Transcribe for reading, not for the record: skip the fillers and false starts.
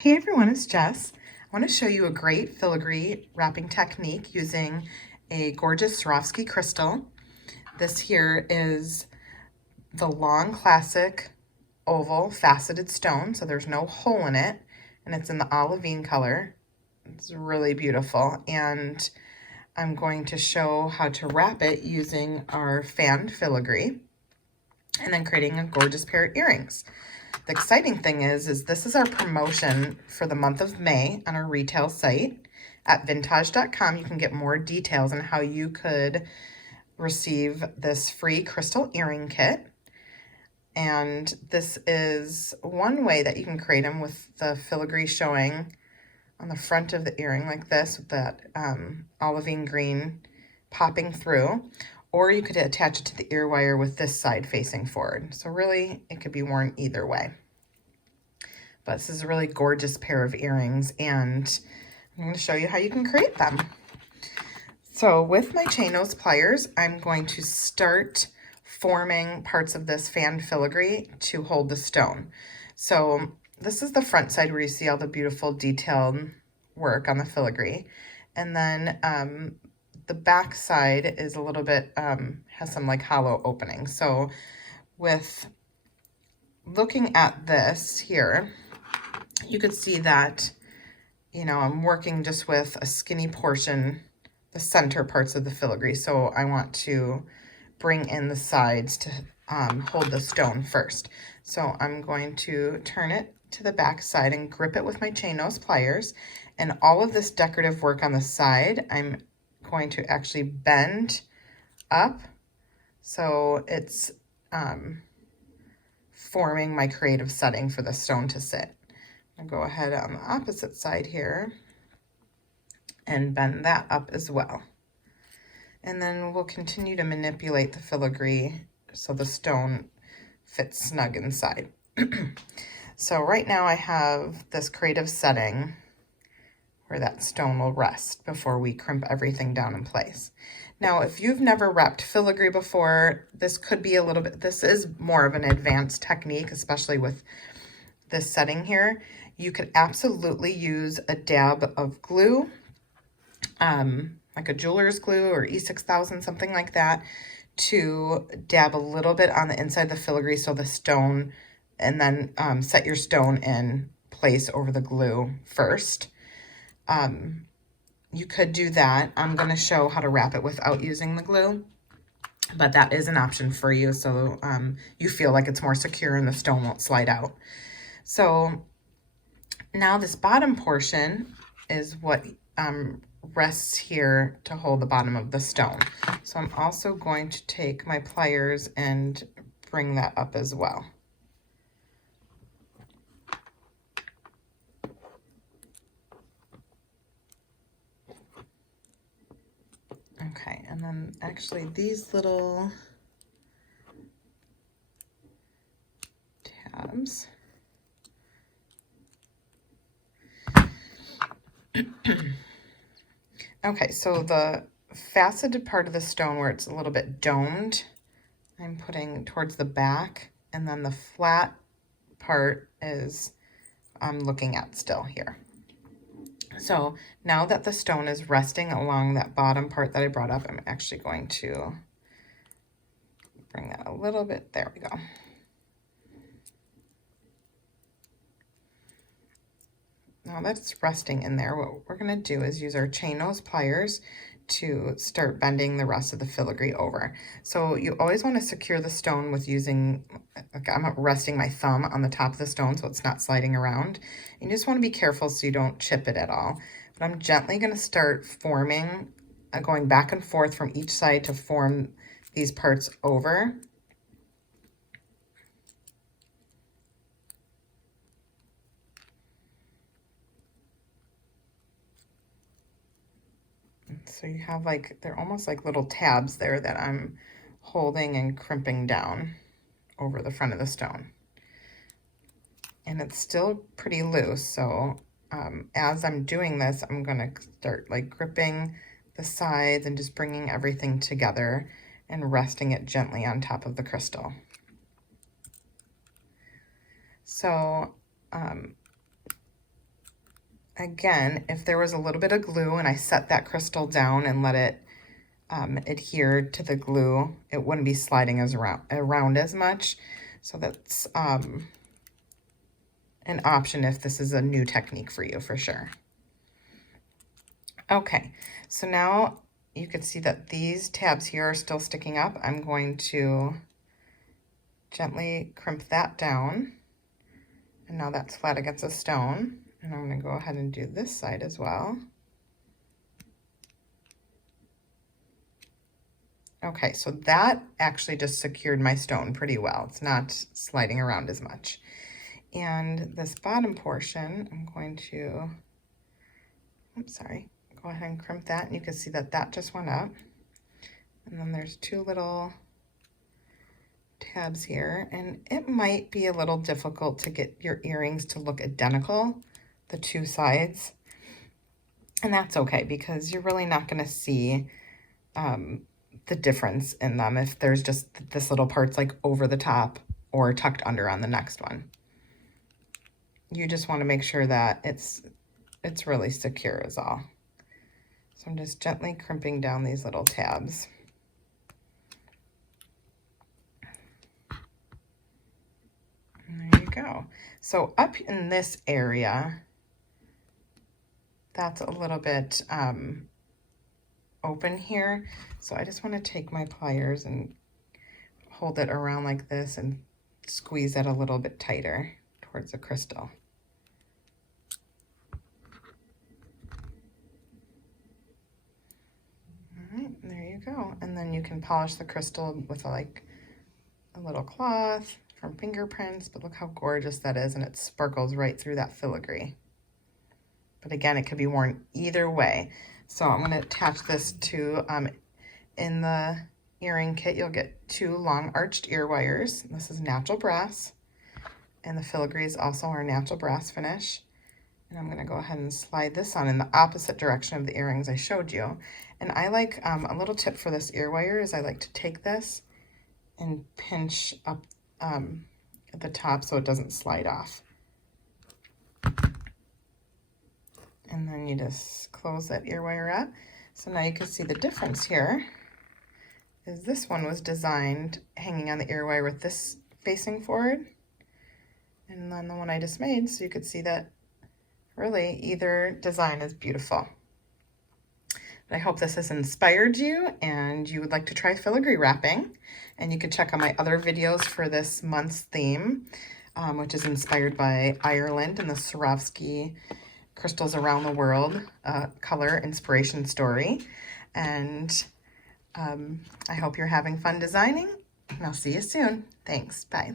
Hey everyone, it's Jess. I want to show you a great filigree wrapping technique using a gorgeous Swarovski crystal. This here is the long classic oval faceted stone, so there's no hole in it, and it's in the Olivine color. It's really beautiful, and I'm going to show how to wrap it using our fanned filigree and then creating a gorgeous pair of earrings. The exciting thing is this is our promotion for the month of May on our retail site at vintaj.com. You can get more details on how you could receive this free crystal earring kit. And this is one way that you can create them with the filigree showing on the front of the earring like this with that olivine green popping through. Or you could attach it to the ear wire with this side facing forward. So really, it could be worn either way. But this is a really gorgeous pair of earrings, and I'm going to show you how you can create them. So with my chain nose pliers, I'm going to start forming parts of this fanned filigree to hold the stone. So this is the front side where you see all the beautiful detailed work on the filigree. And then the back side is a little bit, has some like hollow openings. So with looking at this here, you could see that, you know, I'm working just with a skinny portion, the center parts of the filigree. So I want to bring in the sides to hold the stone first. So I'm going to turn it to the back side and grip it with my chain nose pliers. And all of this decorative work on the side, I'm going to actually bend up. So it's forming my creative setting for the stone to sit. I'll go ahead on the opposite side here and bend that up as well. And then we'll continue to manipulate the filigree so the stone fits snug inside. So right now I have this creative setting where that stone will rest before we crimp everything down in place. Now, if you've never wrapped filigree before, this could be a little bit, this is more of an advanced technique, especially with this setting here. You could absolutely use a dab of glue, like a jeweler's glue or E6000, something like that, to dab a little bit on the inside of the filigree so the stone, and then set your stone in place over the glue first. You could do that. I'm going to show how to wrap it without using the glue, but that is an option for you, so you feel like it's more secure and the stone won't slide out. So now this bottom portion is what rests here to hold the bottom of the stone. So I'm also going to take my pliers and bring that up as well. Okay, and then actually these little tabs. Okay, so the faceted part of the stone where it's a little bit domed, I'm putting towards the back, and then the flat part is I'm looking at still here. So now that the stone is resting along that bottom part that I brought up, I'm actually going to bring that a little bit, there we go. Now that it's resting in there, what we're going to do is use our chain nose pliers to start bending the rest of the filigree over. So you always want to secure the stone with using, like I'm resting my thumb on the top of the stone so it's not sliding around. You just want to be careful so you don't chip it at all. But I'm gently going to start forming, going back and forth from each side to form these parts over. So you have like, they're almost like little tabs there that I'm holding and crimping down over the front of the stone. And it's still pretty loose, so as I'm doing this, I'm gonna start like gripping the sides and just bringing everything together and resting it gently on top of the crystal. So again, if there was a little bit of glue and I set that crystal down and let it adhere to the glue, it wouldn't be sliding around as much. So that's an option if this is a new technique for you, for sure. Okay, so now you can see that these tabs here are still sticking up. I'm going to gently crimp that down. And now that's flat against a stone. And I'm going to go ahead and do this side as well. Okay, so that actually just secured my stone pretty well. It's not sliding around as much. And this bottom portion, I'm going to, oops, sorry, go ahead and crimp that. And you can see that that just went up. And then there's two little tabs here. And it might be a little difficult to get your earrings to look identical, the two sides. And that's okay, because you're really not going to see the difference in them if there's just this little part's like over the top or tucked under on the next one. You just want to make sure that it's really secure is all. So I'm just gently crimping down these little tabs. And there you go. So up in this area, that's a little bit open here. So I just want to take my pliers and hold it around like this and squeeze it a little bit tighter towards the crystal. All right, there you go. And then you can polish the crystal with like a little cloth from fingerprints, but look how gorgeous that is, and it sparkles right through that filigree. But again, it could be worn either way. So I'm going to attach this to, in the earring kit, you'll get two long arched ear wires. This is natural brass, and the filigree is also our natural brass finish. And I'm going to go ahead and slide this on in the opposite direction of the earrings I showed you. And I like, a little tip for this ear wire is I like to take this and pinch up at the top so it doesn't slide off. And then you just close that ear wire up. So now you can see the difference here is this one was designed hanging on the ear wire with this facing forward. And then the one I just made, so you could see that really either design is beautiful. But I hope this has inspired you and you would like to try filigree wrapping. And you can check out my other videos for this month's theme, which is inspired by Ireland and the Swarovski Crystals Around the World color inspiration story. And I hope you're having fun designing, and I'll see you soon. Thanks. Bye.